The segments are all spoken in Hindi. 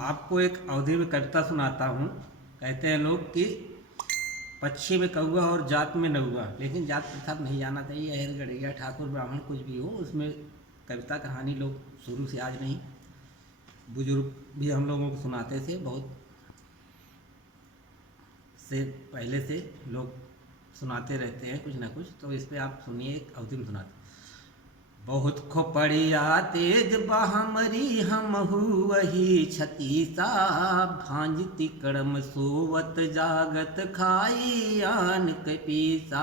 आपको एक अवधि में कविता सुनाता हूँ। कहते हैं लोग कि पक्षी में कौवा और जात में नौवा, लेकिन जात प्रथा नहीं जाना चाहिए। अहिर गड़ैया ठाकुर ब्राह्मण कुछ भी हो, उसमें कविता कहानी लोग शुरू से आज नहीं, बुजुर्ग भी हम लोगों को सुनाते थे। बहुत से पहले से लोग सुनाते रहते हैं कुछ ना कुछ। तो इस पे आप सुनिए, एक अवधि में सुनाते। बहुत खोपड़िया तेज बहमरी हमहू वही छतीसा, भांजती कड़म सोवत जागत खाई आन के पीसा।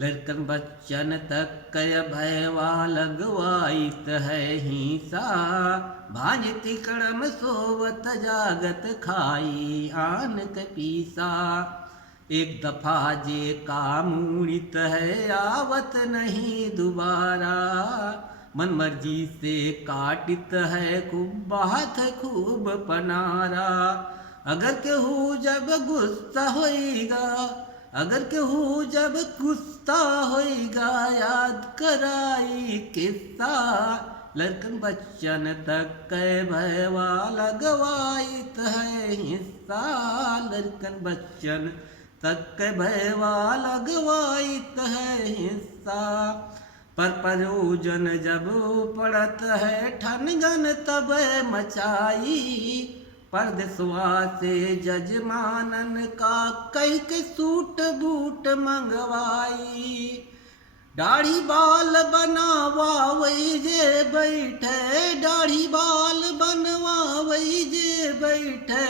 लड़कन बच्चन तक कय भयवा लगवाइत है हिंसा, भांजती कड़म सोवत जागत खाई आन के पीसा। एक दफा जे का मूड़ित है आवत नहीं दोबारा, मन मर्जी से काटित है खूब बात खूब पनारा। अगर केहू जब गुस्सा होएगा, अगर केहू जब गुस्सा होएगा, याद कराई किस्सा। लड़कन बच्चन तक कै भयवा लगवाइत है हिस्सा, लड़कन बच्चन तक भयवा लगवाइत है हिस्सा। पर प्रयोजन जब पड़त है ठनगन तब मचाई, परदेसवा से जजमानन का कई के सूट बूट मंगवाई। दाढ़ी बाल बनवा वही जे बैठे, दाढ़ी बाल बनवा वही जे बैठे,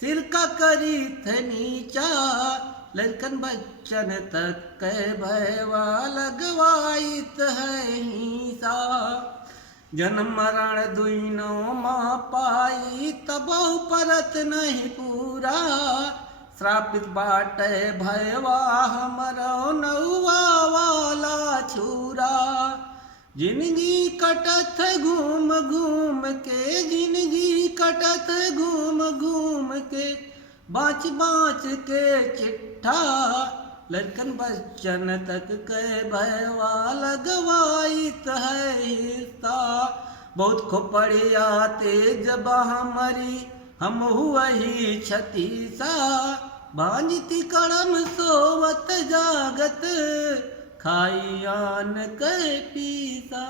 सिर का करी थे नीचा। लड़कन बच्चन तक के भयवा लगवाइत है हिंसा। जन्म मरण दुइनो माँ पाई तबहु परत नहीं पूरा, श्रापित बाटे भयवा हमरो नौवा वाला छूरा। जिंदगी कटत घूम घूम के, जिंदगी कटत घूम घूम के, बाँच बाँच के चिट्ठा। लड़कन बच्चन तक के भयवा लगवाइत है हिस्सा। बहुत खोपड़िया तेज बहमरी हमहू वही छतीसा, भांजती कड़म सोवत जागत खाई आन के पीसा।